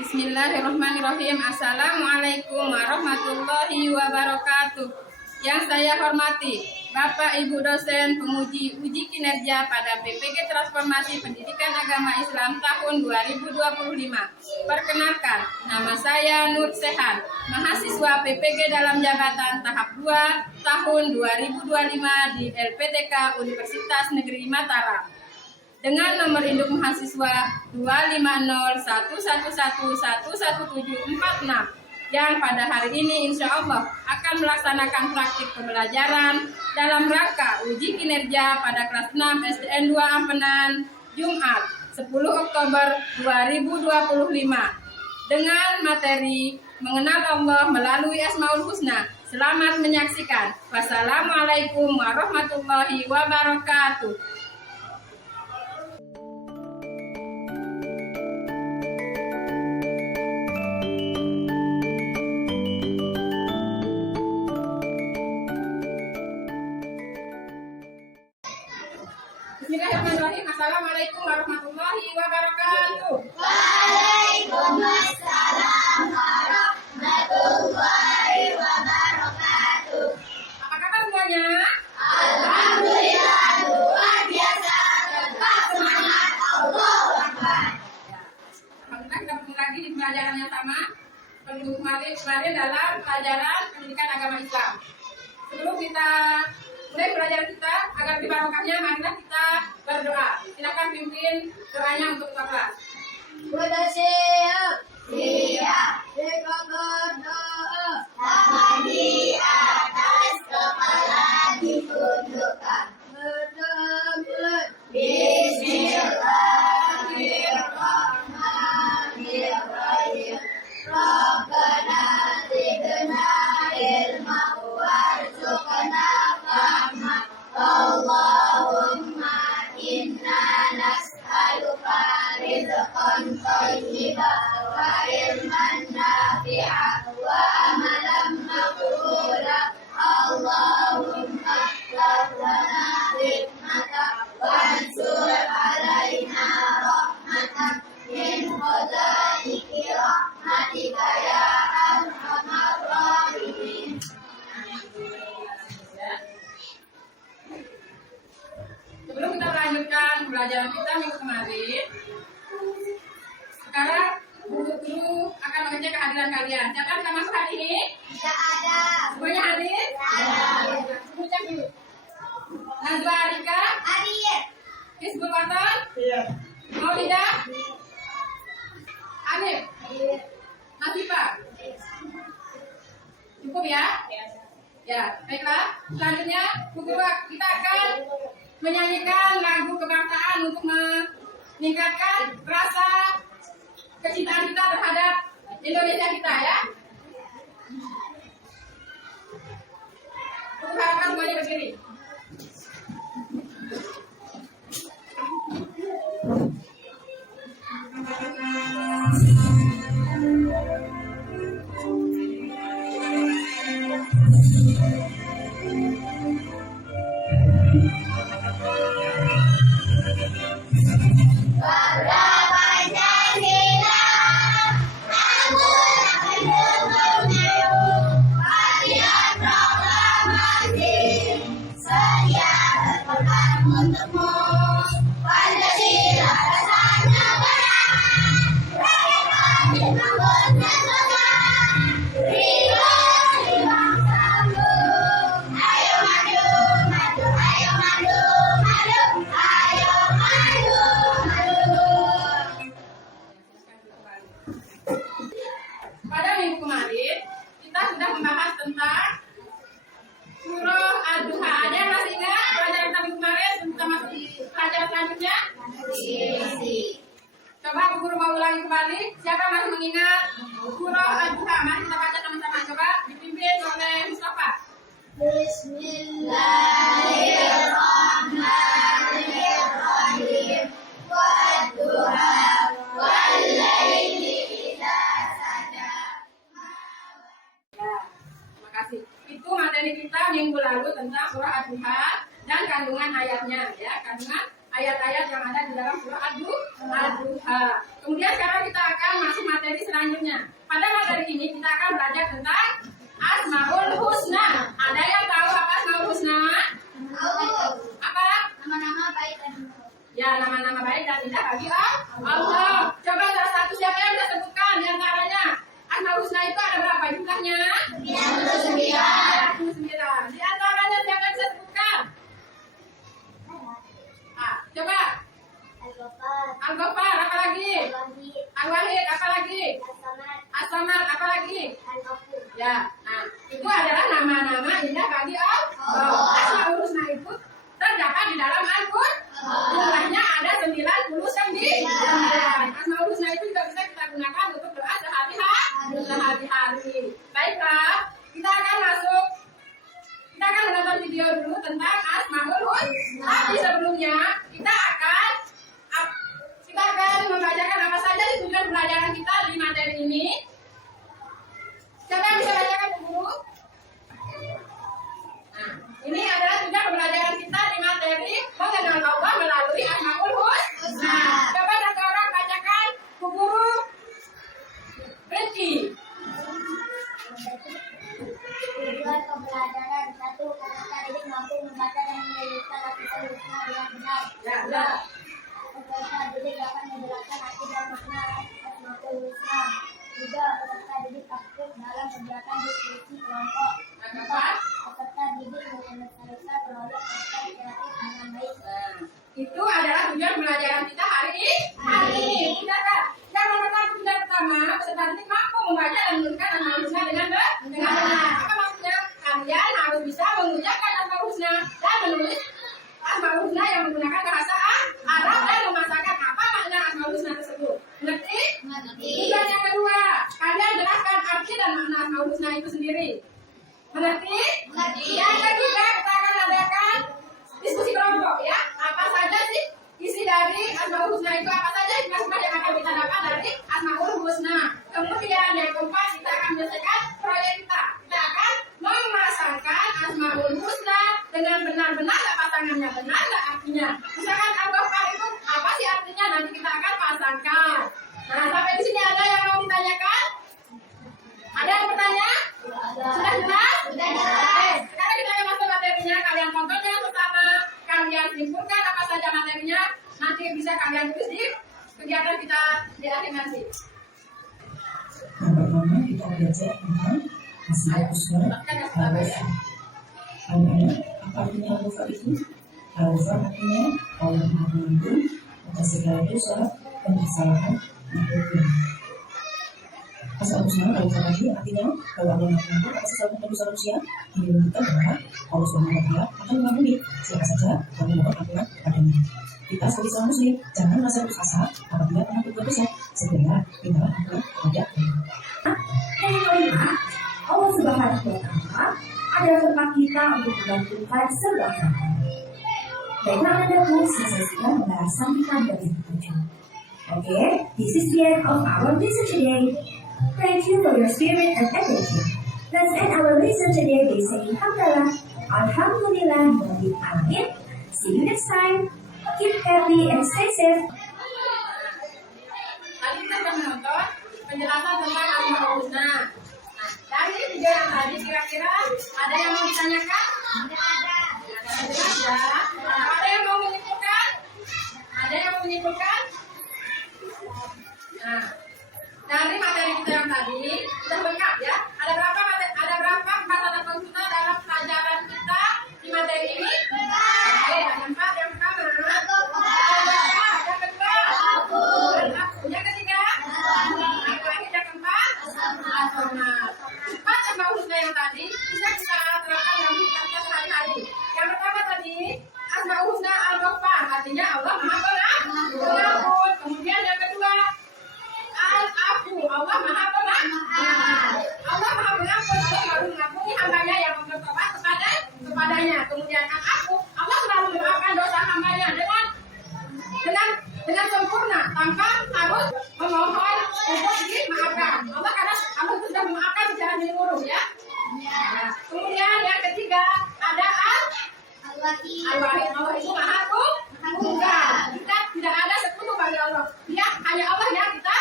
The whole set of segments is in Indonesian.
Bismillahirrahmanirrahim. Assalamualaikum warahmatullahi wabarakatuh. Yang saya hormati Bapak Ibu dosen penguji uji kinerja pada PPG Transformasi Pendidikan Agama Islam tahun 2025. Perkenalkan, nama saya Nur Sehan, mahasiswa PPG dalam jabatan tahap 2 tahun 2025 di LPTK Universitas Negeri Mataram. Dengan nomor induk mahasiswa 25011111746 yang pada hari ini insya Allah akan melaksanakan praktik pembelajaran dalam rangka uji kinerja pada kelas 6 SDN 2 Ampenan Jumat 10 Oktober 2025 dengan materi mengenal Allah melalui Asmaul Husna. Selamat menyaksikan. Wassalamualaikum warahmatullahi wabarakatuh. Bismillahirrahmanirrahim. Assalamualaikum warahmatullahi wabarakatuh. Waalaikumsalam warahmatullahi wabarakatuh. Apa kabar semuanya? Alhamdulillah luar biasa, tetap semangat, Allahu Akbar. Alhamdulillah kita bertemu lagi di pelajaran yang sama kemarin dalam pelajaran pendidikan agama Islam. Sebelum kita mulai pelajaran kita agar lebih barokahnya, marilah kita berdoa. Silakan pimpin doanya untuk kelas. Sudah siap? Siap. Kita berdoa. Tangan di atas, kepala ditundukkan. Berdoa. Bismillahirrahmanirrahim. Rabbana zidna ilma warzuqna fahma. Allahumma inna nas'aluka rizqan thayyiban wa ilman nafi'an wa amalan maghfura. Allahumma lana hikmatak wansur alaina rahmatak min khaza'iki rahmatika ya arhamar rahimin. Sebelum kita melanjutkan pelajaran kita minggu kemarin, sekarang guru akan mengecek kehadiran kalian. Siapa yang masuk hari ini? Tidak ada. Semuanya hadir? Ada. Ucap dulu. Nazwa Arika? Hadir. Hizbul Watan? Iya. Maulidah? Anif? Nasifah? Cukup ya? Ya, baiklah. Selanjutnya, guru kita akan menyanyikan lagu kebangsaan untuk meningkatkan rasa kecintaan kita terhadap Indonesia kita ya. Untuk harapkan semuanya berdiri. Untukmu Pancasila rasanya berat, rakyat dibangun kesatuan, ridho di bangsamu. Ayo maju, maju, ayo maju, maju, ayo maju, maju. Pada minggu kemarin kita sudah membahas tentang surah Ad-Duha. Ada yang masih ingat pelajaran kita minggu kemarin? Kita masuk di pelajaran selanjutnya. Coba Bu Guru mau ulangi kembali. Siapa yang masih mengingat surah Ad-Duha? Mari kita baca sama-sama. Coba dipimpin oleh Mustafa. Bismillahirrahmanirrahim. Wadduha wallaili idza saja. Ya, terima kasih. Itu materi kita minggu lalu tentang surah Ad-Duha dan kandungan ayatnya ya, kandungan ayat-ayat yang ada di dalam surah Ad-Duha. Kemudian sekarang kita akan masuk materi selanjutnya. apa lagi? As-Samad, apa lagi? Al-Ghafur. Ya, nah itu adalah nama-nama indah bagi Allah. Asmaul Husna itu terdapat di dalam Al-Quran. Jumlahnya ada 99. Asmaul Husna itu juga bisa kita gunakan untuk doa sehari-hari. Baiklah, kita akan menonton video dulu tentang Asmaul Husna. Tapi sebelumnya kita akan membacakan apa saja di tujuan pelajaran kita di materi ini. Siapa yang bisa bacakan dulu? Nah, ini adalah tujuan pembelajaran kita di materi mengenal Allah melalui Asmaul Husna. Coba satu orang bacakan Bu Guru Rizky. Tujuan pembelajaran 1. Peserta didik mampu membaca dan menuliskan Asmaul Husna dengan benar. Ya. Peserta didik dapat menjelaskan arti dan makna Asmaul Husna. 3. Peserta didik aktif dalam kegiatan diskusi kelompok. 4. Peserta didik menyelesaikan proyek kreatif dengan baik. Itu adalah tujuan pembelajaran kita hari ini. Kita melakukan tujuan pertama, peserta didik mampu membaca dan menuliskan Asmaul Husna dengan benar. Apa maksudnya? Kalian harus bisa mengucapkan Asmaul Husna dan menulis Asmaul Husna yang menggunakan bahasa Arab dan memasakan apa makna Asmaul Husna tersebut. Mengerti? Tujuan yang kedua, kalian jelaskan arti dan makna Asmaul Husna itu sendiri. Mengerti? Yang ketiga, kita akan adakan diskusi kelompok ya. Apa saja sih isi dari Asmaul Husna itu? Apa saja hikmah yang akan kita dapat dari Asmaul Husna? Kemudian yang keempat, kita akan menyelesaikan proyek kita. Kita akan memasangkan Asmaul Husna dengan benar-benar pasangannya, benar nggak artinya? Misalkan Al-Ghafar itu apa sih artinya? Nanti kita akan pasangkan. Nah, sampai di sini ada yang mau ditanyakan? Ada yang bertanya? Sudah jelas? Oke, sekarang kita akan masuk materinya. Kalian tontonnya bersama. Kalian simpulkan apa saja materinya. Nanti bisa kalian tulis di kegiatan kita di akhir nanti. Yang pertama kita belajar tentang Asmaul Husna Al-Ghafar. Apa artinya Al-Ghafar itu? Al-Ghafar artinya Allah Maha Pengampun atas segala dosa dan kesalahan makhluknya. Asmaul Husna Al-Ghafar artinya kalau Allah Maha Pengampun atas segala dosa manusia, ini menunjukkan bahwa Allah SWT akan mengampuni siapa saja yang memohon ampunan padanya. Kita sebagai seorang muslim jangan merasa putus asa apabila pernah berbuat dosa, segera mintalah ampunan kepada Allah. Yang kelima, Allah Subhanahu wa Ta'ala adalah tempat kita untuk menggantungkan segala hal. Baiklah Anda-ku, selesai pembahasan kita dari tujuh. Okay, this is the end of our lesson today. Thank you for your spirit and attention. Let's end our lesson today by saying Alhamdulillah, Alhamdulillah, Amin. See you next time. Keep healthy and stay safe. Tadi kita sudah menonton penjelasan tentang Asmaul Husna. Nah, dari video yang tadi kira-kira ada yang mau ditanyakan? Ada yang mau menyimpulkan? Ada yang mau menyimpulkan? Nah, dari materi kita yang tadi sudah lengkap ya. Ada berapa pembahasan kita dalam pelajaran kita di materi ini? Oke, ada 4. Yang pertama, yang kedua, yang ketiga, yang terakhir, yang keempat, As-Samad. 4 Asmaul Husna yang tadi bisa kita terapkan dalam hidup kita sehari-hari. Yang pertama tadi Asmaul Husna Al-Ghafar, artinya Allah Maha Pengampun. Kemudian yang kedua Al-Afu, Allah Maha Pengampun. Allah Maha Pengampun, Allah baru mengampuni hambanya yang bertobat kepadanya. Kemudian Al-Afu, Allah selalu memaafkan dosa hambanya dengan sempurna tanpa harus memohon untuk dimaafkan. Allah karena Allah sudah memaafkan secara menyeluruh ya. Nah, kemudian yang ketiga ada Al-Wahid. Allah itu Maha Tunggal. Kita tidak ada sekutu bagi Allah. Dia hanya Allah yang kita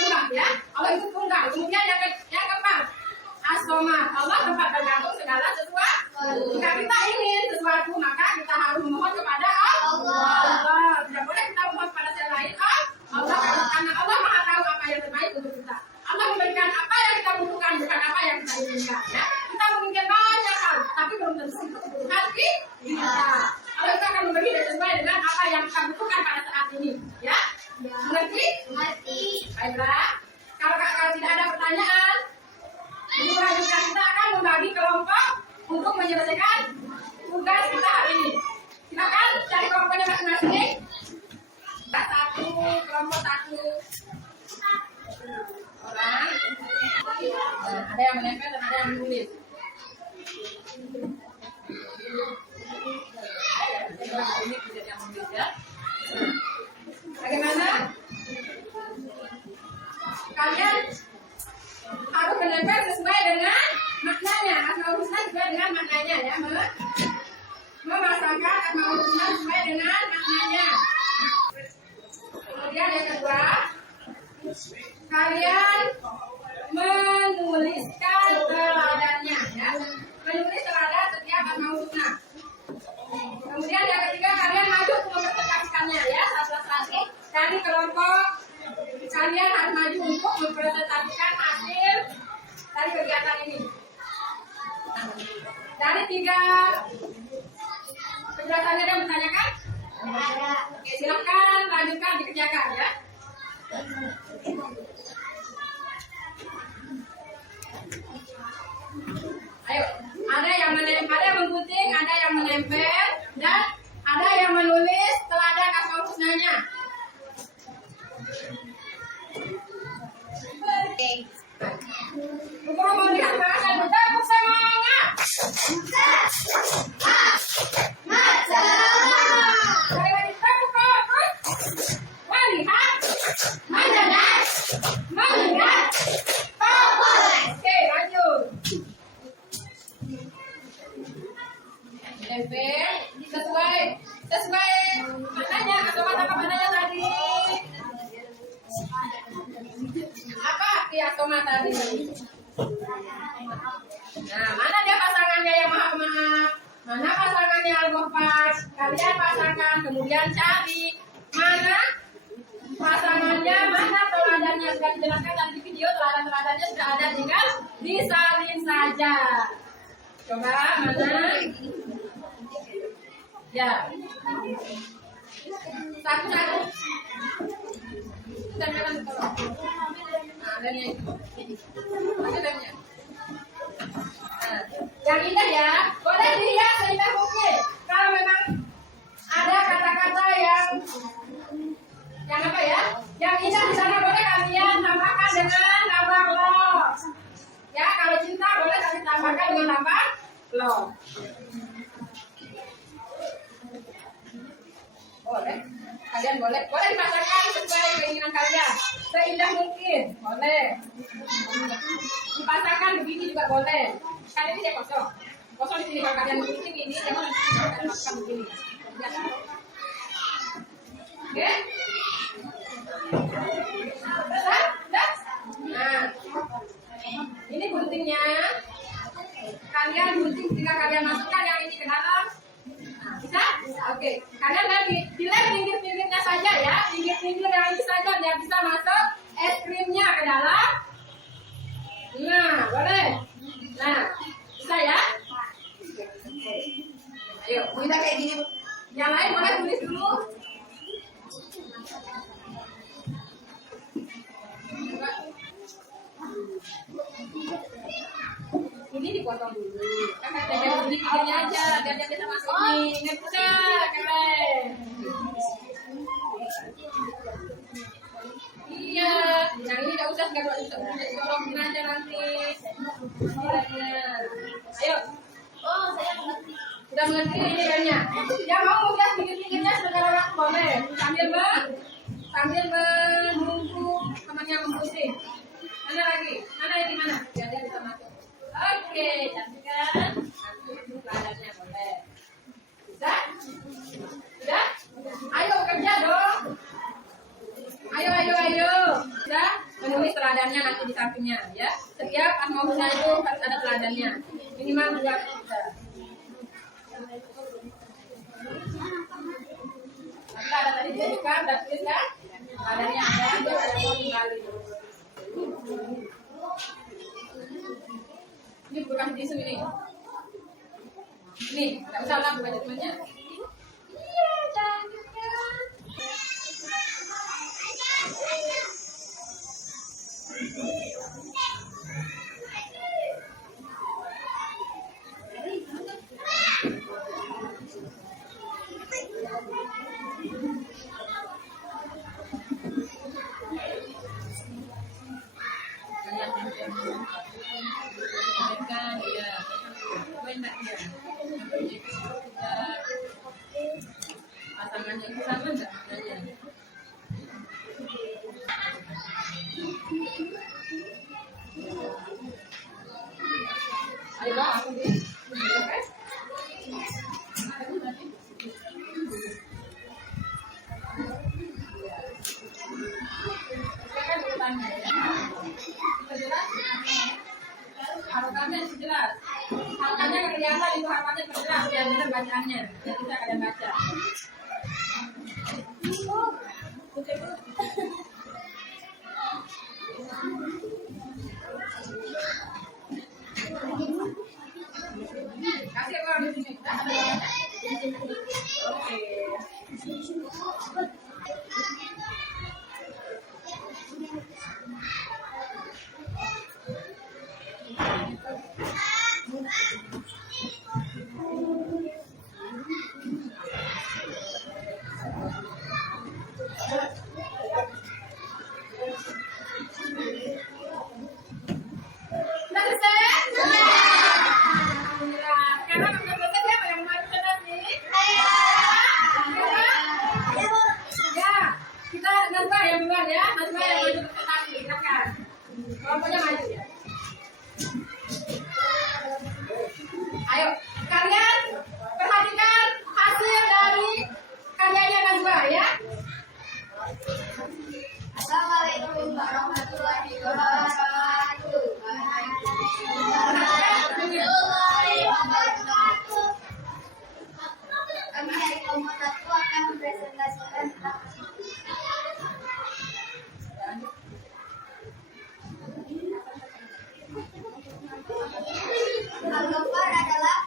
sembah ya. Allah itu tunggal. Kemudian yang keempat As-Samad. Allah tempat bergantung segala sesuatu. Jika kita ingin sesuatu maka kita harus memohon kepada Allah. Tidak boleh kita memohon kepada yang lain. Allah karena Allah Maha tahu apa yang terbaik untuk kita. Allah memberikan apa yang kita butuhkan bukan apa yang kita inginkan. Ya. Kita menginginkan banyak hal, tapi belum tentu itu kebutuhan kita. Allah itu akan memberi sesuai dengan apa yang kita butuhkan pada saat ini. Ya, mengerti? Baiklah, kalau tidak ada pertanyaan, Ibu lanjutkan, kita akan membagi kelompok untuk menyelesaikan tugas kita hari ini. Silakan cari kelompoknya masing-masing. Satu, kelompok satu orang. Nah, ada yang menempel dan ada yang menulis. Ini tidak yang menulis ya. Bagaimana? Kalian harus menempel sesuai dengan maknanya. Asmaul Husna sesuai dengan maknanya ya. Memasangkan Asmaul Husna sesuai dengan maknanya. Kemudian yang kedua, kalian menuliskan teladannya ya. Menulis teladan setiap Asmaul Husna. Kemudian yang ketiga, kalian maju untuk mempresentasikannya ya. Satu-satu dari kelompok kalian harus maju untuk mempresentasikan hasil dari kegiatan ini. Dari tiga penjelasannya ada yang bertanyakan? Oke, silakan lanjutkan dikerjakan ya. Ayo, ada yang menggunting, ada yang menempel, dan ada yang menulis teladan Asmaul Husnanya. Untuk melihat bahasa kita semangat. Melihat, mendengar, melihat. Oke, lanjut. Tempel sesuai maknanya atau kata maknanya tadi. Apa kiasoma tadi? Nah, mana dia pasangannya yang maaf-maaf? Mana pasangannya al-Ghafar? Kalian pasangkan, kemudian cari mana pasangannya, mana teladannya. Sudah dijelaskan tadi di video, teladan-teladannya sudah ada, tinggal disalin saja. Coba mana? Ya. Satu-satu. Tempelkan tolong. Nah, adanya itu. Ada lemnya. Nah, yang indah ya, boleh dilihat seindah mungkin. Kalau memang ada kata-kata yang apa ya? Yang indah di sana boleh kalian tambahkan dengan lambang lo. Ya, kalau cinta boleh kalian tambahkan dengan lambang lo. Boleh. Kalian boleh dipasangkan sesuai keinginan kalian, seindah mungkin, boleh. Dipasangkan begini juga boleh. Kan ini dia kosong di sini. Kalau kalian gunting ini, jangan kalian pasang begini. Oke? Sudah? Nah, ini guntingnya. Kalian gunting ketika kalian masukkan yang ini ke dalam. Bisa? Oke. Kalian lagi pilih pinggir-pinggirnya saja ya. Pinggir-pinggir yang ini saja biar bisa masuk es krimnya ke dalam. Nah, boleh. Nah, bisa ya? Ayo, kita kayak gini. Yang lain boleh tulis dulu. Ini dipotong dulu. Kan ada di pinggirnya aja, biar dia bisa masuk ini. Nggak bisa, keren. Iya, yang ini nggak usah dorongin aja nanti. Ayo. Oh, saya mengerti. Sudah mengerti ini kayaknya. Yang mau lihat pinggir-pinggirnya sebentar waktu boleh. Sambil menunggu temannya memutih. Mana lagi? Mana ini mana? Biar dia bisa masuk. Oke, cantik kan? Nanti teladannya boleh. Bisa? Sudah? Ayo kerja dong. Ayo. Sudah? Menulis teladannya nanti di sampingnya ya. Setiap Asmaul Husna itu harus ada teladannya. Minimal 2 sudah. Ada tadi ditunjukkan, udah tulis kan? Teladannya ada, dia ada kembali. Ini bukan tisu ini. Ini, nggak usah lah bukan temannya. Iya, cantik kan? Pasangan yang sama enggak? Ayo bang, aku di. Harapannya jelas. Harapannya kelihatan itu harapannya jelas. Yang benar bacaannya. Yang kita kadang baca. Kasih kalau di sini. Oke. Ayo, kalian perhatikan hasil dari karyanya Najwa ya. Assalamualaikum warahmatullahi wabarakatuh. Kami dari kelompok 1 akan mempresentasikan Al-Ghaffar adalah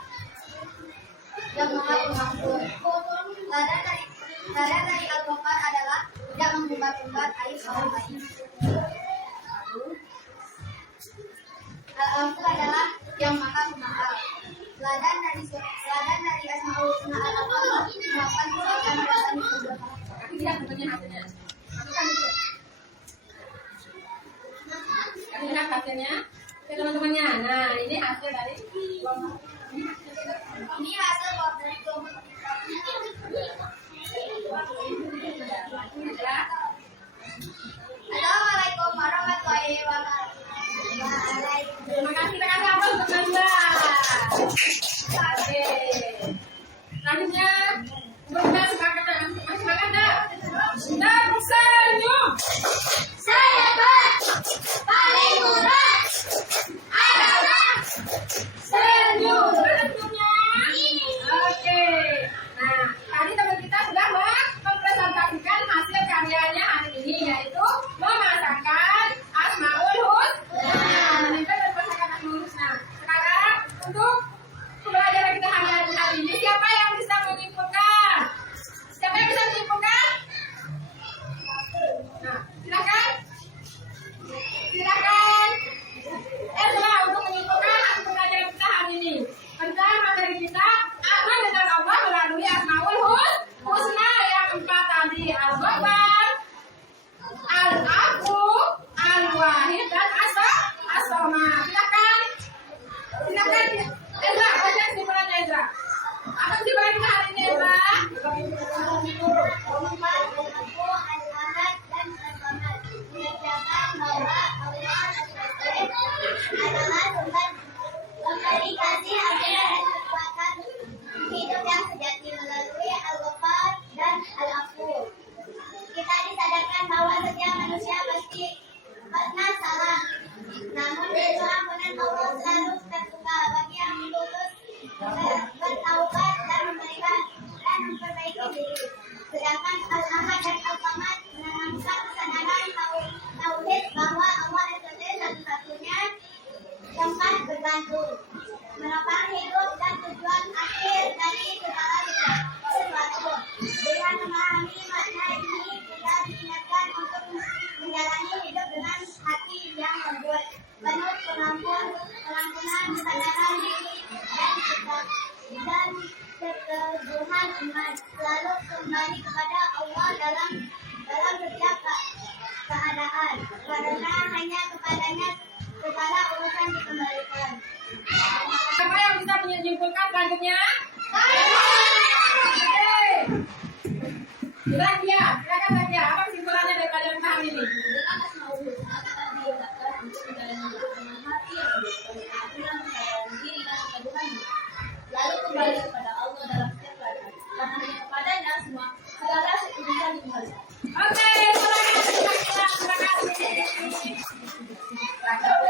yang maha pengampun. Ladan dari Al-Ghaffar adalah tidak mengumbar-umbar aib orang lain. Al-Afu adalah yang maha pemaaf. Ladan dari Asmaul Husna Al-Afal melakukan tindakan rasanya keberkahan. Tapi tidak tentunya hasilnya. Kita lihat hasilnya. Oke teman-temannya. Nah ini hasil dari kelompok. Ini hasil dari kelompok. Assalamualaikum warahmatullahi wabarakatuh. Terima kasih apa untuk Anda. Oke. Selanjutnya berikan semangat masih semangat dah. Dan senyum. Saya paling murah adalah Senyum. Senyumnya. Oke. Nah tadi teman kita sudah mempresentasikan hasil karyanya hari ini yaitu memasangkan Asmaul Husna. Kita memasangkan Asmaul Husna. Sekarang untuk pembelajaran kita hari ini siapa yang bisa menyimpulkan? Siapa yang bisa menyimpulkan? Nah, silakan. Silakan. Setelah untuk menyimpulkan hasil pembelajaran kita hari ini. Tentang materi kita aman dengan Allah melalui Asmaul Husna yang 4 tadi. Al-Ghaffar, Al-Afu, Al-Wahid, dan As-Samad. Silakan. Silakan. Ezra, baca kesimpulannya Ezra. Apa kesimpulan kita hari ini Ezra? adalah sumber memberi kasih agar kekuatan hidup yang sejati melalui Al-Ghaffar dan Al-Afu. Kita disadarkan bahwa setiap manusia pasti pernah salah. Namun itu ampunan Allah selalu terbuka bagi yang tulus bertaubat dan memperbaiki diri. Sedangkan Al-Ahad dan Al-Samad menanamkan kesadaran tauhid bahwa Allah adalah satu-satunya tempat bergantung, menopang hidup dan tujuan akhir dari segala sesuatu. Dengan memahami makna ini, kita diingatkan untuk menjalani hidup dengan hati yang pengampunan, kesadaran diri, dan keteguhan iman, selalu kembali kepada Allah dalam setiap keadaan, karena hanya kepadanya segala urusan dikembalikan. Siapa yang bisa menyimpulkan selanjutnya? Zakia, silakan Zakia. Apa kesimpulannya dari pelajaran hari ini? Lalu kembali kepada Allah dalam setiap keadaan, karena hanya kepadanya semua segala urusan dikembalikan. Oke, terima kasih.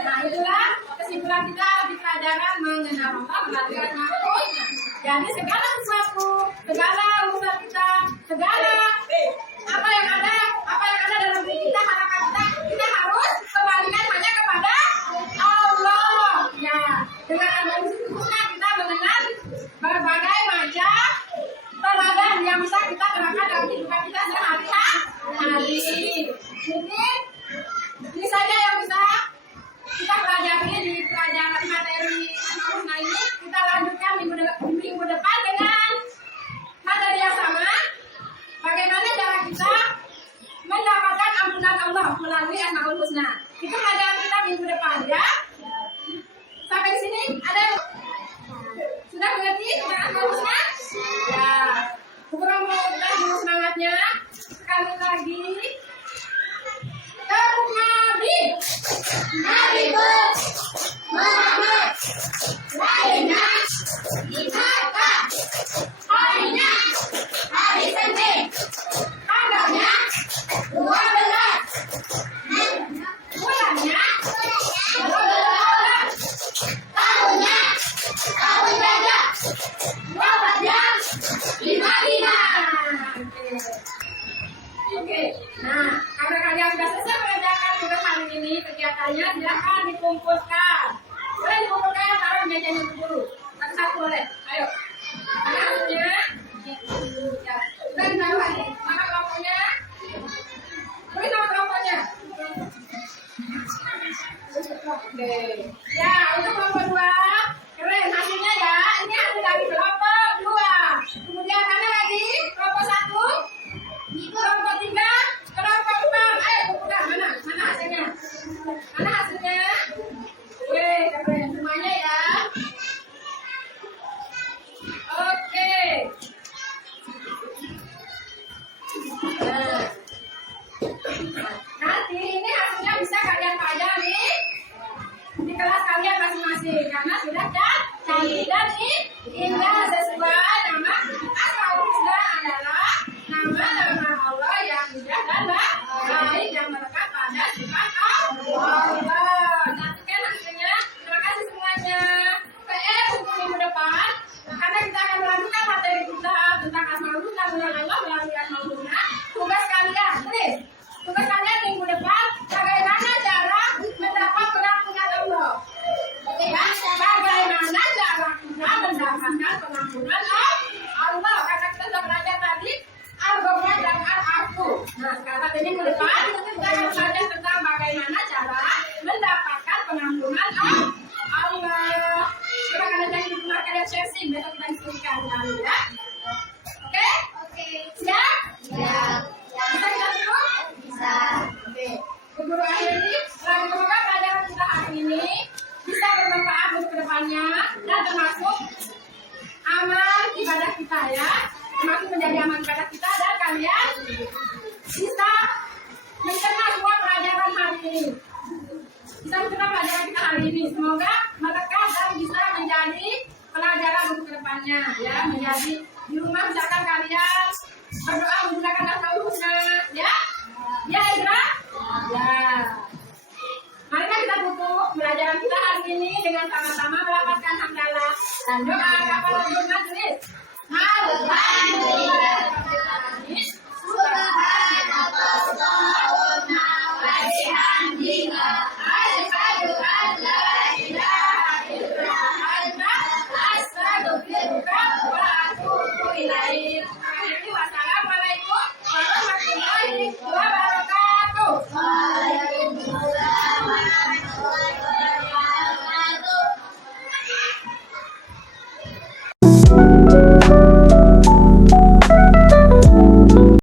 Nah, itulah kesimpulan kita di pelajaran mengenal Allah melalui makhluk. Jadi segala sesuatu, segala urusan kita, segala apa yang ada dalam diri kita, harapan kita harus kembalikan hanya kepada Allah. Ya, dengan adanya itu kita mengenal berbagai macam teladan yang bisa kita terapkan dalam kehidupan kita sehari-hari. Mungkin ini saja yang bisa kita pelajari di pelajaran materi Al-Husna ini. Kita lanjutkan minggu depan dengan materi yang sama. Bagaimana cara kita mendapatkan ampunan Allah melalui Asmaul Husna. Itu pelajaran kita minggu depan ya. Sampai di sini ada yang sudah mengerti tentang Asmaul Husna? Ya. Mudah-mudahan dulu semangatnya. Sekali lagi. Nabi Muhammad lainnya ditata harinya hari Senin tanggalnya 12 bulannya 12 tahun gajah wafatnya di Madinah. Oke, nah karena kalian sudah selesai mengerjakan tugas hari ini, kegiatannya silahkan dikumpulkan. Boleh dikumpulkan, taruh di meja yang dulu. Satu-satu boleh. Ayo. Mana hasilnya? Ya. Sudah ditaruh lagi. Mana kelompoknya? Beri nama kelompoknya. Oke. Ya, untuk kelompok 2 keren hasilnya ya. Ini hasil dari kelompok 2. Kemudian mana lagi? Kelompok 1. Kelompok 3, kelompok 4. Ayo kumpulkan mana hasilnya? Mana hasilnya? Wih, keren semuanya ya. Oke. Nah, nanti ini hasilnya bisa kalian pajang di kelas kalian masing-masing karena sudah canggih dan indah sesuai nama Asmaul Husna adalah nama-nama Allah yang indah dan baik yang melekat pada sifat Allah. Nantikan hasilnya. Terima kasih semuanya. PR untuk minggu depan karena kita akan melanjutkan materi kita tentang Asmaul Husna melalui Asmaul Husna. Tugas kalian, please. Tugas kalian minggu depan bagaimana cara mendapat pengampunan Allah. Ya, bagaimana cara kita mendapatkan pengampunan Allah? Karena kita sudah belajar tadi Al-Ghafur dan Al-Afu. Nah, sekarang ini ke depan kita akan belajar tentang bagaimana cara mendapatkan pengampunan Allah. Coba kalian jangan dibuat kalian sharing, besok kita diskusikan dulu ya. Oke? Siap? Siap. Bisa kita dulu? Bisa. Oke. Guru akhir ini, semoga pelajaran kita hari ini bisa bermanfaat untuk kedepannya dan termasuk amal ibadah kita ya, termasuk menjadi amal ibadah kita dan kalian bisa mencerna semua pelajaran hari ini, bisa mencerna pelajaran kita hari ini. Semoga melekat dan bisa menjadi pelajaran untuk kedepannya ya, menjadi di rumah misalkan kalian berdoa menggunakan Asmaul Husna ya, ya Indra, ya. Mari kita tutup pelajaran kita hari ini dengan sama-sama melafazkan hamdalah dan doa kafaratul majlis. Subhanallahumma wa bihamdika asyhadu an la ilaha illa anta astaghfiruka wa atubu ilaik. Wassalamualaikum warahmatullahi wabarakatuh. Waalaikumsalam warahmatullahi